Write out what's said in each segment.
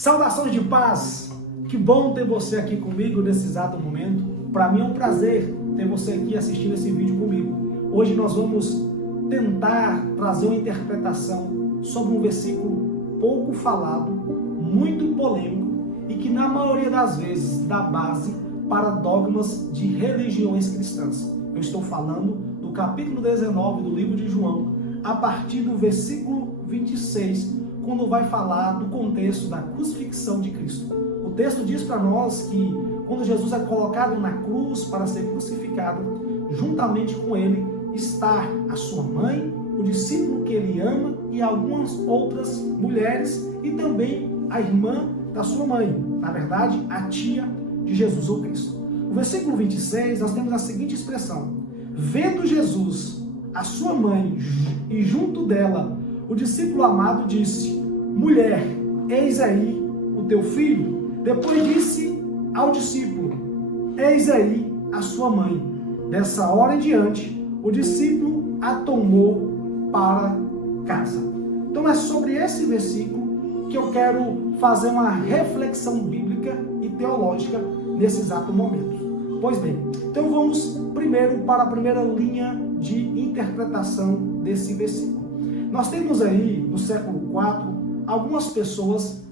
Saudações de paz! Que bom ter você aqui comigo nesse exato momento. Para mim é um prazer ter você aqui assistindo esse vídeo comigo. Hoje nós vamos tentar trazer uma interpretação sobre um versículo pouco falado, muito polêmico e que na maioria das vezes dá base para dogmas de religiões cristãs. Eu estou falando do capítulo 19 do livro de João, a partir do versículo 26, quando vai falar do contexto da crucifixão de Cristo. O texto diz para nós que quando Jesus é colocado na cruz para ser crucificado, juntamente com ele está a sua mãe, o discípulo que ele ama e algumas outras mulheres e também a irmã da sua mãe, na verdade, a tia de Jesus ou Cristo. No versículo 26, nós temos a seguinte expressão: vendo Jesus, a sua mãe e junto dela o discípulo amado, disse: mulher, eis aí o teu filho. Depois disse ao discípulo: eis aí a sua mãe. Dessa hora em diante, o discípulo a tomou para casa. Então é sobre esse versículo que eu quero fazer uma reflexão bíblica e teológica nesse exato momento. Pois bem, então vamos primeiro para a primeira linha de interpretação desse versículo. Nós temos aí, no século IV, algumas pessoas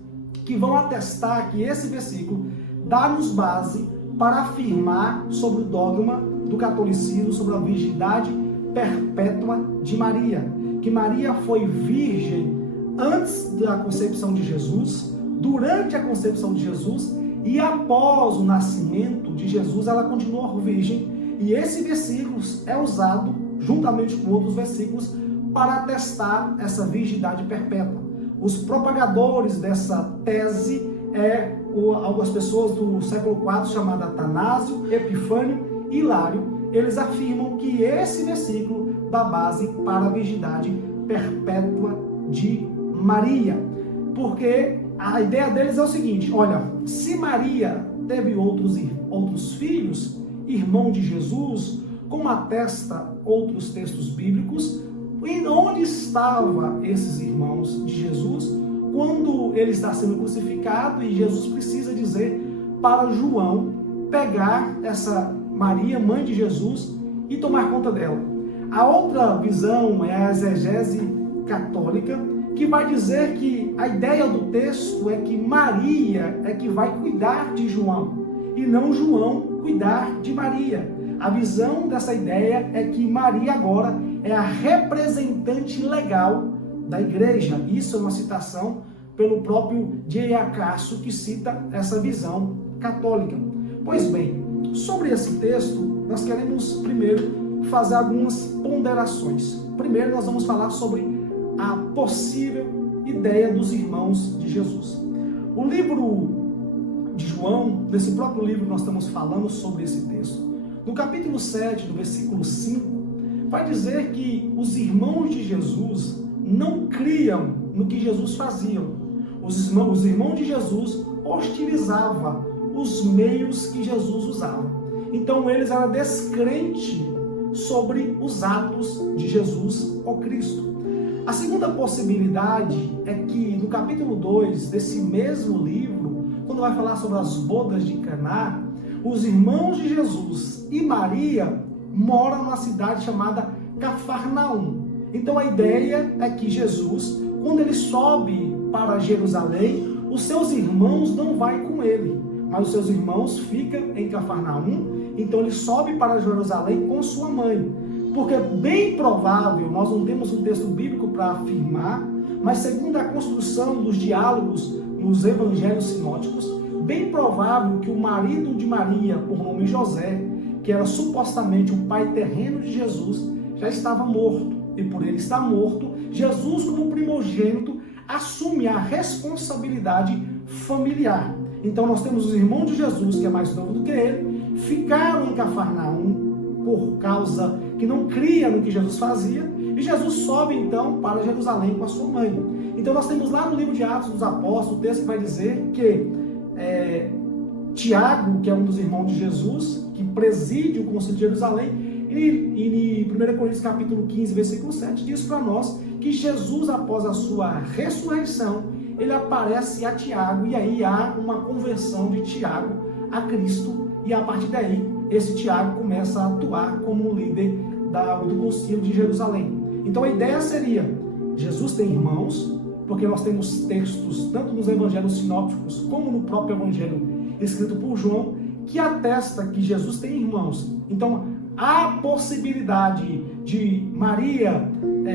que vão atestar que esse versículo dá-nos base para afirmar sobre o dogma do catolicismo, sobre a virgindade perpétua de Maria. Que Maria foi virgem antes da concepção de Jesus, durante a concepção de Jesus e após o nascimento de Jesus ela continuou virgem. E esse versículo é usado, juntamente com outros versículos, para atestar essa virgindade perpétua. Os propagadores dessa tese algumas pessoas do século IV, chamado Atanásio, Epifânio e Hilário. Eles afirmam que esse versículo dá base para a virgindade perpétua de Maria. Porque a ideia deles é o seguinte: olha, se Maria teve outros filhos, irmão de Jesus, como atesta outros textos bíblicos, e onde estavam esses irmãos de Jesus quando ele está sendo crucificado e Jesus precisa dizer para João pegar essa Maria, mãe de Jesus, e tomar conta dela? A outra visão é a exegese católica, que vai dizer que a ideia do texto é que Maria é que vai cuidar de João e não João cuidar de Maria. A visão dessa ideia é que Maria agora é a representante legal da igreja. Isso é uma citação pelo próprio J.A. Casso, que cita essa visão católica. Pois bem, sobre esse texto, nós queremos primeiro fazer algumas ponderações. Primeiro, nós vamos falar sobre a possível ideia dos irmãos de Jesus. O livro de João, nesse próprio livro nós estamos falando sobre esse texto. No capítulo 7, no versículo 5, vai dizer que os irmãos de Jesus não criam no que Jesus fazia. Os irmãos de Jesus hostilizavam os meios que Jesus usava. Então eles eram descrentes sobre os atos de Jesus ou Cristo. A segunda possibilidade é que no capítulo 2 desse mesmo livro, quando vai falar sobre as bodas de Caná, os irmãos de Jesus e Maria moram numa cidade chamada Cafarnaum. Então a ideia é que Jesus, quando ele sobe para Jerusalém, os seus irmãos não vão com ele, mas os seus irmãos ficam em Cafarnaum. Então ele sobe para Jerusalém com sua mãe. Porque é bem provável, nós não temos um texto bíblico para afirmar, mas segundo a construção dos diálogos nos evangelhos sinóticos, bem provável que o marido de Maria, por nome José, que era supostamente o pai terreno de Jesus, já estava morto. E por ele estar morto, Jesus, como primogênito, assume a responsabilidade familiar. Então nós temos os irmãos de Jesus, que é mais novo do que ele, ficaram em Cafarnaum por causa que não cria no que Jesus fazia, e Jesus sobe então para Jerusalém com a sua mãe. Então nós temos lá no livro de Atos dos Apóstolos, o texto que vai dizer que Tiago, que é um dos irmãos de Jesus, que preside o Concílio de Jerusalém, e em 1 Coríntios capítulo 15, versículo 7, diz para nós que Jesus, após a sua ressurreição, ele aparece a Tiago, e aí há uma conversão de Tiago a Cristo, e a partir daí, esse Tiago começa a atuar como um líder do concílio de Jerusalém. Então a ideia seria, Jesus tem irmãos, porque nós temos textos, tanto nos evangelhos sinópticos, como no próprio evangelho escrito por João, que atesta que Jesus tem irmãos. Então, há possibilidade de Maria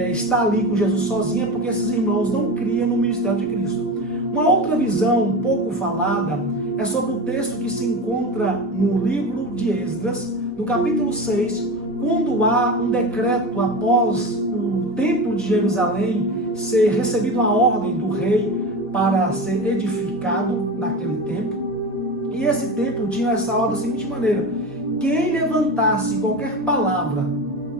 estar ali com Jesus sozinha, porque esses irmãos não criam no ministério de Cristo. Uma outra visão, pouco falada, é sobre o texto que se encontra no livro de Esdras, no capítulo 6, quando há um decreto após o templo de Jerusalém ser recebido uma ordem do rei para ser edificado naquele templo. E esse templo tinha essa ordem da seguinte maneira: quem levantasse qualquer palavra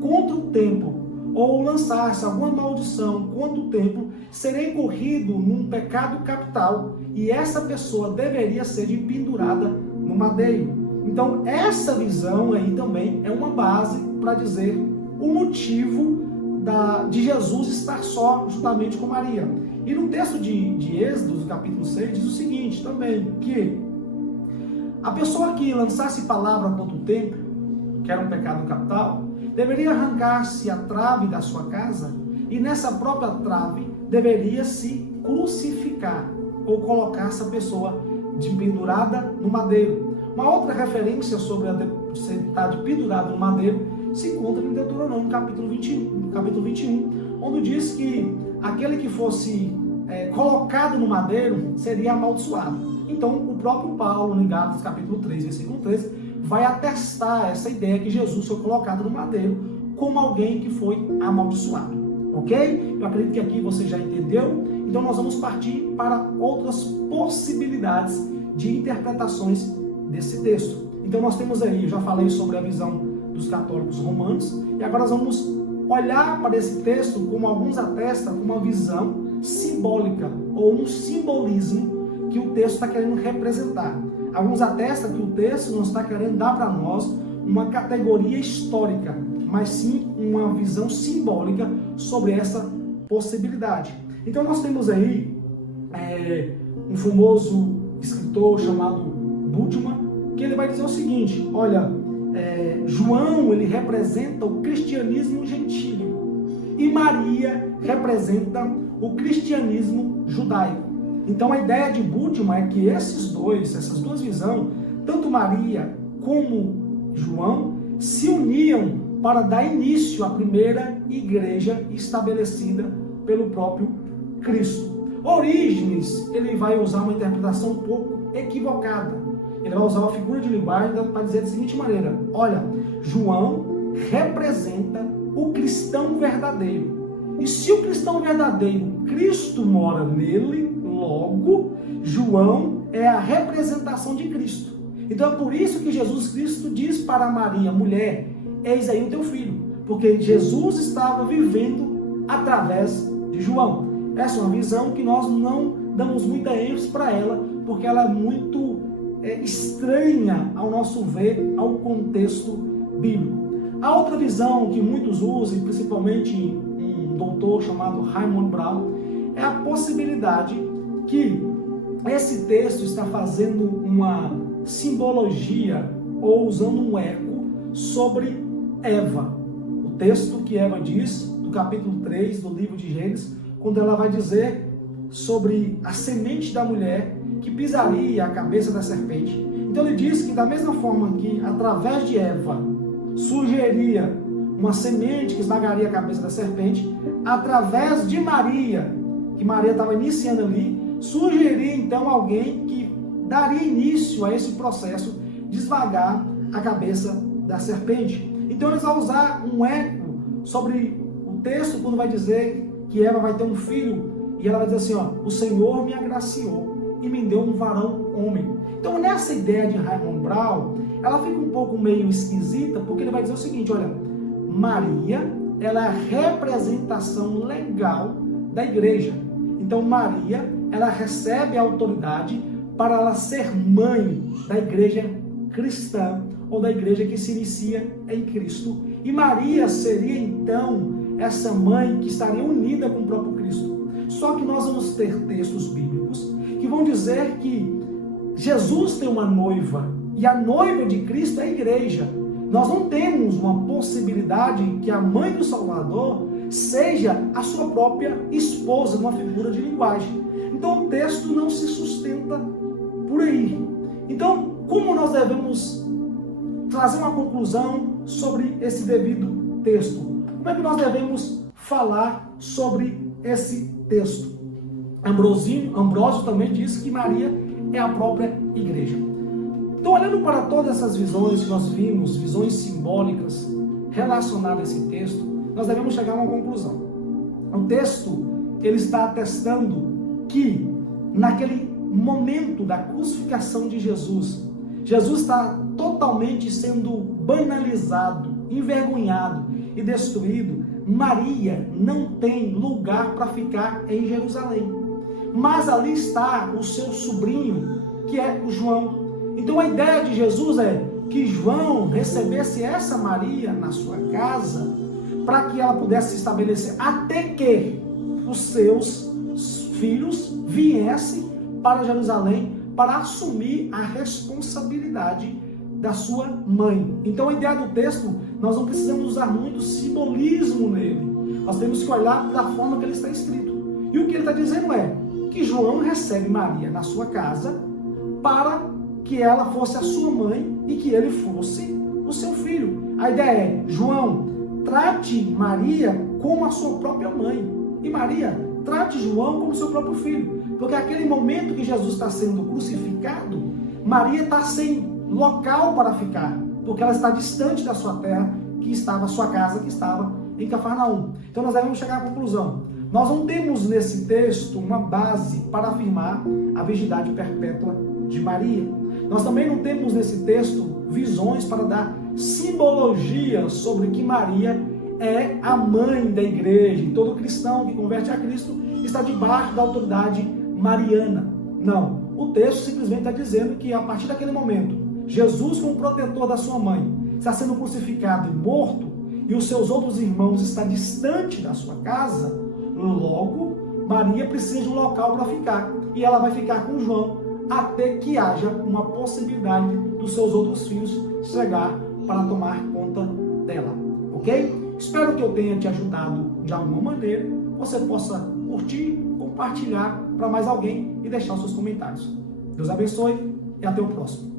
contra o templo ou lançasse alguma maldição contra o templo, seria incorrido num pecado capital, e essa pessoa deveria ser pendurada no madeiro. Então essa visão aí também é uma base para dizer o motivo de Jesus estar só justamente com Maria. E no texto de Êxodo, capítulo 6, diz o seguinte também, que a pessoa que lançasse palavra contra o templo, que era um pecado capital, deveria arrancar-se a trave da sua casa, e nessa própria trave deveria se crucificar, ou colocar essa pessoa pendurada no madeiro. Uma outra referência sobre ser pendurado no madeiro se encontra em Deuteronômio, capítulo 21, onde diz que aquele que fosse colocado no madeiro seria amaldiçoado. Então, o próprio Paulo, em Gálatas, capítulo 3, versículo 13, vai atestar essa ideia que Jesus foi colocado no madeiro como alguém que foi amaldiçoado. Ok? Eu acredito que aqui você já entendeu. Então, nós vamos partir para outras possibilidades de interpretações desse texto. Então, nós temos aí, eu já falei sobre a visão dos católicos romanos, e agora nós vamos olhar para esse texto, como alguns atestam, como uma visão simbólica, ou um simbolismo que o texto está querendo representar. Alguns atestam que o texto não está querendo dar para nós uma categoria histórica, mas sim uma visão simbólica sobre essa possibilidade. Então nós temos aí um famoso escritor chamado Bultmann, que ele vai dizer o seguinte: olha, João ele representa o cristianismo gentílico e Maria representa o cristianismo judaico. Então a ideia de Bultmann é que essas duas visões, tanto Maria como João, se uniam para dar início à primeira igreja estabelecida pelo próprio Cristo. Orígenes, ele vai usar uma interpretação um pouco equivocada. Ele vai usar uma figura de linguagem para dizer da seguinte maneira: olha, João representa o cristão verdadeiro. E se o cristão verdadeiro, Cristo mora nele, logo, João é a representação de Cristo. Então é por isso que Jesus Cristo diz para Maria: mulher, eis aí o teu filho. Porque Jesus estava vivendo através de João. Essa é uma visão que nós não damos muita ênfase para ela, porque ela é muito estranha ao nosso ver ao contexto bíblico. A outra visão que muitos usam, principalmente um doutor chamado Raymond Brown, é a possibilidade que esse texto está fazendo uma simbologia ou usando um eco sobre Eva. O texto que Eva diz, do capítulo 3 do livro de Gênesis, quando ela vai dizer sobre a semente da mulher que pisaria a cabeça da serpente. Então ele diz que da mesma forma que através de Eva surgiria uma semente que esmagaria a cabeça da serpente, através de Maria, que Maria estava iniciando ali, surgiria então alguém que daria início a esse processo de esmagar a cabeça da serpente. Então eles vão usar um eco sobre o texto quando vai dizer que Eva vai ter um filho, e ela vai dizer assim, o Senhor me agraciou e me deu um varão homem. Então nessa ideia de Raymond Brown, ela fica um pouco meio esquisita, porque ele vai dizer o seguinte, olha, Maria, ela é a representação legal da igreja. Então Maria, ela recebe a autoridade para ela ser mãe da igreja cristã, ou da igreja que se inicia em Cristo. E Maria seria então essa mãe que estaria unida com o próprio Cristo. Só que nós vamos ter textos bíblicos que vão dizer que Jesus tem uma noiva e a noiva de Cristo é a igreja. Nós não temos uma possibilidade que a mãe do Salvador seja a sua própria esposa, numa figura de linguagem. Então o texto não se sustenta por aí. Então, como nós devemos trazer uma conclusão sobre esse devido texto? Como é que nós devemos falar sobre esse texto? Ambrósio também disse que Maria é a própria igreja. Então, olhando para todas essas visões que nós vimos, visões simbólicas relacionadas a esse texto, nós devemos chegar a uma conclusão. O texto, ele está atestando que naquele momento da crucificação de Jesus, Jesus está totalmente sendo banalizado, envergonhado e destruído. Maria não tem lugar para ficar em Jerusalém. Mas ali está o seu sobrinho, que é o João. Então a ideia de Jesus é que João recebesse essa Maria na sua casa, para que ela pudesse se estabelecer, até que os seus filhos viessem para Jerusalém para assumir a responsabilidade da sua mãe. Então a ideia do texto, nós não precisamos usar muito simbolismo nele. Nós temos que olhar da forma que ele está escrito. E o que ele está dizendo é que João recebe Maria na sua casa para que ela fosse a sua mãe e que ele fosse o seu filho. A ideia é, João, trate Maria como a sua própria mãe. E Maria, trate João como seu próprio filho. Porque aquele momento que Jesus está sendo crucificado, Maria está sem local para ficar. Porque ela está distante da sua terra, que estava a sua casa, que estava em Cafarnaum. Então nós devemos chegar à conclusão. Nós não temos nesse texto uma base para afirmar a virgindade perpétua de Maria. Nós também não temos nesse texto visões para dar simbologia sobre que Maria é a mãe da igreja. E todo cristão que converte a Cristo está debaixo da autoridade mariana. Não. O texto simplesmente está dizendo que a partir daquele momento, Jesus, como protetor da sua mãe, está sendo crucificado e morto, e os seus outros irmãos estão distante da sua casa. Logo, Maria precisa de um local para ficar. E ela vai ficar com João até que haja uma possibilidade dos seus outros filhos chegar para tomar conta dela. Ok? Espero que eu tenha te ajudado de alguma maneira. Você possa curtir, compartilhar para mais alguém e deixar os seus comentários. Deus abençoe e até o próximo.